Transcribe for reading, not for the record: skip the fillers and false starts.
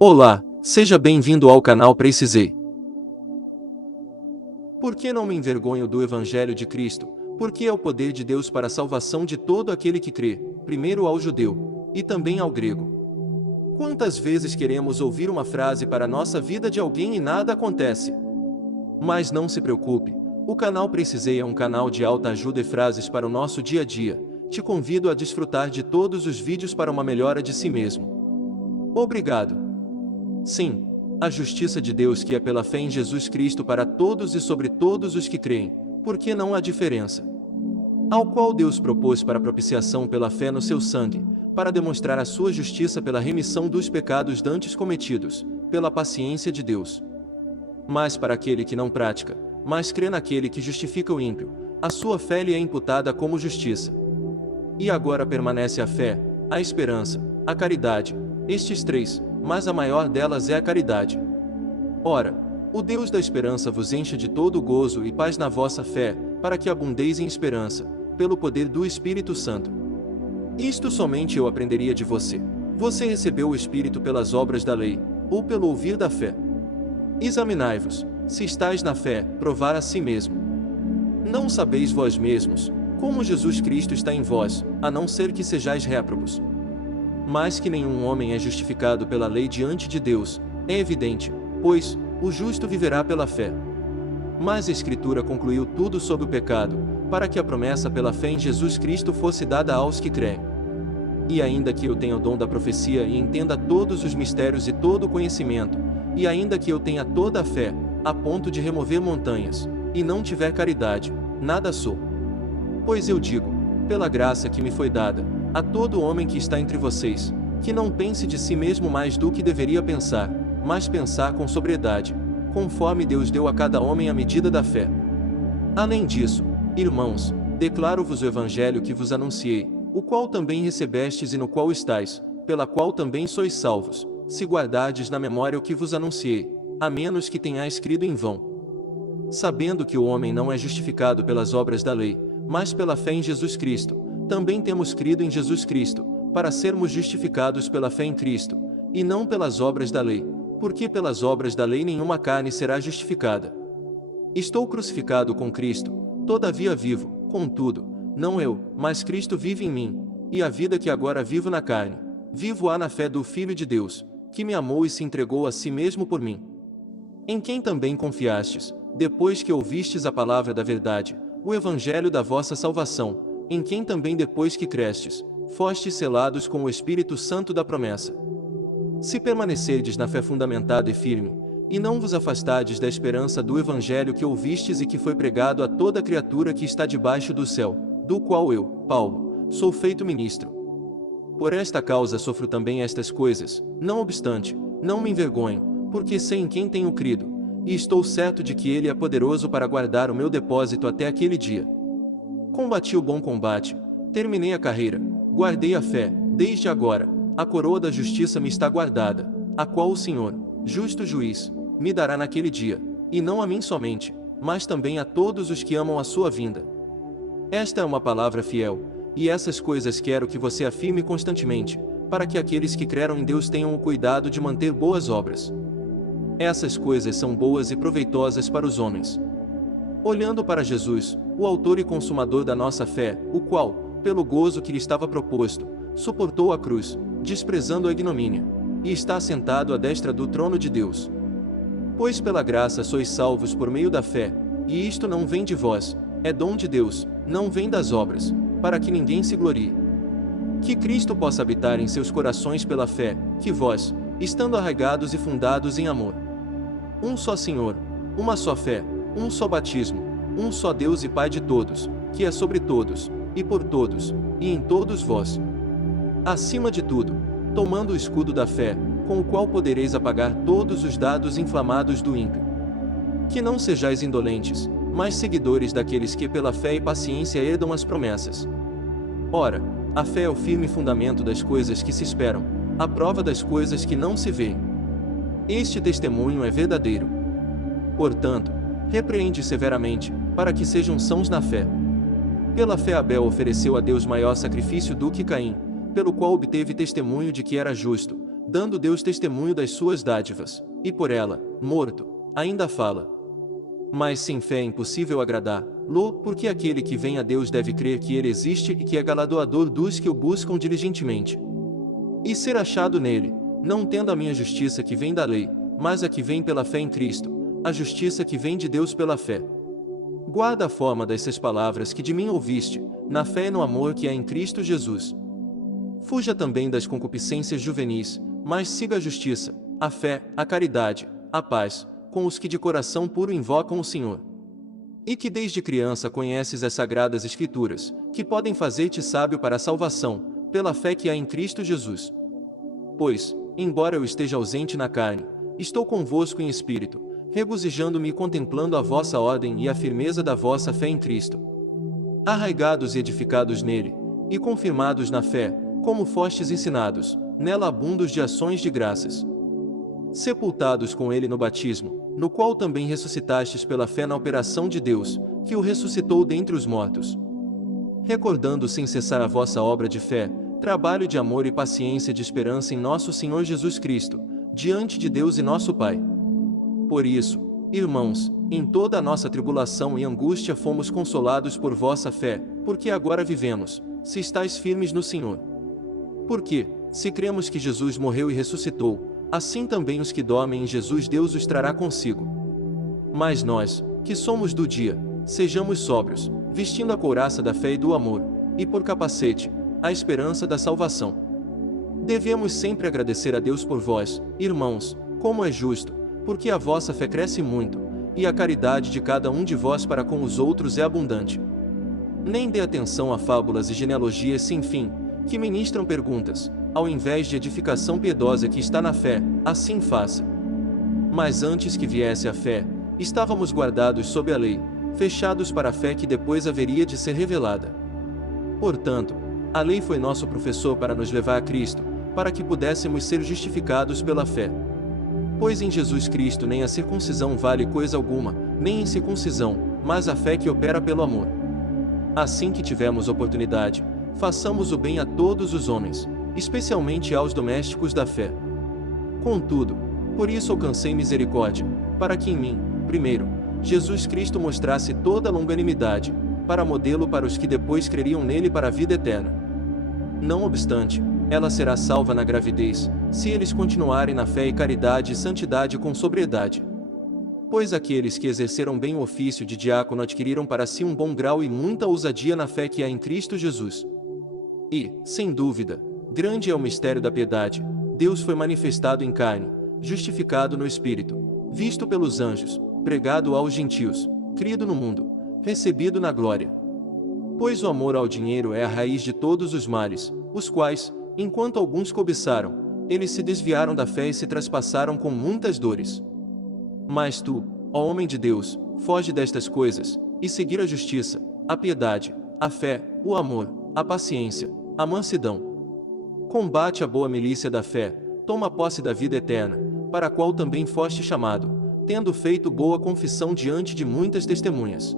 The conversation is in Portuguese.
Olá, seja bem-vindo ao canal Precisei. Por que não me envergonho do Evangelho de Cristo? Porque é o poder de Deus para a salvação de todo aquele que crê, primeiro ao judeu, e também ao grego. Quantas vezes queremos ouvir uma frase para a nossa vida de alguém e nada acontece? Mas não se preocupe, o canal Precisei é um canal de alta ajuda e frases para o nosso dia a dia. Te convido a desfrutar de todos os vídeos para uma melhora de si mesmo. Obrigado. Sim, a justiça de Deus que é pela fé em Jesus Cristo para todos e sobre todos os que creem, porque não há diferença. Ao qual Deus propôs para propiciação pela fé no seu sangue, para demonstrar a sua justiça pela remissão dos pecados dantes cometidos, pela paciência de Deus. Mas para aquele que não pratica, mas crê naquele que justifica o ímpio, a sua fé lhe é imputada como justiça. E agora permanece a fé, a esperança, a caridade, estes três, mas a maior delas é a caridade. Ora, o Deus da esperança vos encha de todo gozo e paz na vossa fé, para que abundeis em esperança, pelo poder do Espírito Santo. Isto somente eu aprenderia de você. Você recebeu o Espírito pelas obras da lei, ou pelo ouvir da fé? Examinai-vos, se estáis na fé, provar a si mesmo. Não sabeis vós mesmos, como Jesus Cristo está em vós, a não ser que sejais réprobos. Mas que nenhum homem é justificado pela lei diante de Deus, é evidente, pois, o justo viverá pela fé. Mas a Escritura concluiu tudo sobre o pecado, para que a promessa pela fé em Jesus Cristo fosse dada aos que creem. E ainda que eu tenha o dom da profecia e entenda todos os mistérios e todo o conhecimento, e ainda que eu tenha toda a fé, a ponto de remover montanhas, e não tiver caridade, nada sou. Pois eu digo, pela graça que me foi dada, a todo homem que está entre vocês, que não pense de si mesmo mais do que deveria pensar, mas pensar com sobriedade, conforme Deus deu a cada homem a medida da fé. Além disso, irmãos, declaro-vos o Evangelho que vos anunciei, o qual também recebestes e no qual estáis, pela qual também sois salvos, se guardardes na memória o que vos anunciei, a menos que tenhais crido em vão. Sabendo que o homem não é justificado pelas obras da lei, mas pela fé em Jesus Cristo, também temos crido em Jesus Cristo, para sermos justificados pela fé em Cristo, e não pelas obras da lei, porque pelas obras da lei nenhuma carne será justificada. Estou crucificado com Cristo, todavia vivo, contudo, não eu, mas Cristo vive em mim, e a vida que agora vivo na carne, vivo-a na fé do Filho de Deus, que me amou e se entregou a si mesmo por mim. Em quem também confiastes, depois que ouvistes a palavra da verdade, o Evangelho da vossa salvação, em quem também depois que crestes, fostes selados com o Espírito Santo da promessa. Se permanecerdes na fé fundamentada e firme, e não vos afastardes da esperança do Evangelho que ouvistes e que foi pregado a toda criatura que está debaixo do céu, do qual eu, Paulo, sou feito ministro. Por esta causa sofro também estas coisas, não obstante, não me envergonho, porque sei em quem tenho crido, e estou certo de que Ele é poderoso para guardar o meu depósito até aquele dia. Combati o bom combate, terminei a carreira, guardei a fé, desde agora, a coroa da justiça me está guardada, a qual o Senhor, justo juiz, me dará naquele dia, e não a mim somente, mas também a todos os que amam a sua vinda. Esta é uma palavra fiel, e essas coisas quero que você afirme constantemente, para que aqueles que creram em Deus tenham o cuidado de manter boas obras. Essas coisas são boas e proveitosas para os homens. Olhando para Jesus, o autor e consumador da nossa fé, o qual, pelo gozo que lhe estava proposto, suportou a cruz, desprezando a ignomínia, e está assentado à destra do trono de Deus. Pois pela graça sois salvos por meio da fé, e isto não vem de vós, é dom de Deus, não vem das obras, para que ninguém se glorie. Que Cristo possa habitar em seus corações pela fé, que vós, estando arraigados e fundados em amor. Um só Senhor, uma só fé, um só batismo, um só Deus e Pai de todos, que é sobre todos, e por todos, e em todos vós. Acima de tudo, tomando o escudo da fé, com o qual podereis apagar todos os dardos inflamados do ímpio. Que não sejais indolentes, mas seguidores daqueles que pela fé e paciência herdam as promessas. Ora, a fé é o firme fundamento das coisas que se esperam, a prova das coisas que não se veem. Este testemunho é verdadeiro. Portanto, repreende severamente, para que sejam sãos na fé. Pela fé Abel ofereceu a Deus maior sacrifício do que Caim, pelo qual obteve testemunho de que era justo, dando Deus testemunho das suas dádivas, e por ela, morto, ainda fala. Mas sem fé é impossível agradá-lo, porque aquele que vem a Deus deve crer que ele existe e que é galardoador dos que o buscam diligentemente. E ser achado nele, não tendo a minha justiça que vem da lei, mas a que vem pela fé em Cristo, a justiça que vem de Deus pela fé. Guarda a forma dessas palavras que de mim ouviste, na fé e no amor que há em Cristo Jesus. Fuja também das concupiscências juvenis, mas siga a justiça, a fé, a caridade, a paz, com os que de coração puro invocam o Senhor. E que desde criança conheces as sagradas Escrituras, que podem fazer-te sábio para a salvação, pela fé que há em Cristo Jesus. Pois, embora eu esteja ausente na carne, estou convosco em espírito, regozijando-me e contemplando a vossa ordem e a firmeza da vossa fé em Cristo. Arraigados e edificados nele, e confirmados na fé, como fostes ensinados, nela abundos de ações de graças. Sepultados com ele no batismo, no qual também ressuscitastes pela fé na operação de Deus, que o ressuscitou dentre os mortos. Recordando sem cessar a vossa obra de fé, trabalho de amor e paciência de esperança em nosso Senhor Jesus Cristo, diante de Deus e nosso Pai. Por isso, irmãos, em toda a nossa tribulação e angústia fomos consolados por vossa fé, porque agora vivemos, se estáis firmes no Senhor. Porque, se cremos que Jesus morreu e ressuscitou, assim também os que dormem em Jesus Deus os trará consigo. Mas nós, que somos do dia, sejamos sóbrios, vestindo a couraça da fé e do amor, e por capacete, a esperança da salvação. Devemos sempre agradecer a Deus por vós, irmãos, como é justo, porque a vossa fé cresce muito, e a caridade de cada um de vós para com os outros é abundante. Nem dê atenção a fábulas e genealogias sem fim, que ministram perguntas, ao invés de edificação piedosa que está na fé, assim faça. Mas antes que viesse a fé, estávamos guardados sob a lei, fechados para a fé que depois haveria de ser revelada. Portanto, a lei foi nosso professor para nos levar a Cristo, para que pudéssemos ser justificados pela fé. Pois em Jesus Cristo nem a circuncisão vale coisa alguma, nem a incircuncisão, mas a fé que opera pelo amor. Assim que tivermos oportunidade, façamos o bem a todos os homens, especialmente aos domésticos da fé. Contudo, por isso alcancei misericórdia, para que em mim, primeiro, Jesus Cristo mostrasse toda a longanimidade, para modelo para os que depois creriam nele para a vida eterna. Não obstante, ela será salva na gravidez, se eles continuarem na fé e caridade e santidade com sobriedade. Pois aqueles que exerceram bem o ofício de diácono adquiriram para si um bom grau e muita ousadia na fé que há em Cristo Jesus. E, sem dúvida, grande é o mistério da piedade. Deus foi manifestado em carne, justificado no Espírito, visto pelos anjos, pregado aos gentios, crido no mundo, recebido na glória. Pois o amor ao dinheiro é a raiz de todos os males, os quais, enquanto alguns cobiçaram, eles se desviaram da fé e se traspassaram com muitas dores. Mas tu, ó homem de Deus, foge destas coisas, e seguir a justiça, a piedade, a fé, o amor, a paciência, a mansidão. Combate a boa milícia da fé, toma posse da vida eterna, para a qual também foste chamado, tendo feito boa confissão diante de muitas testemunhas.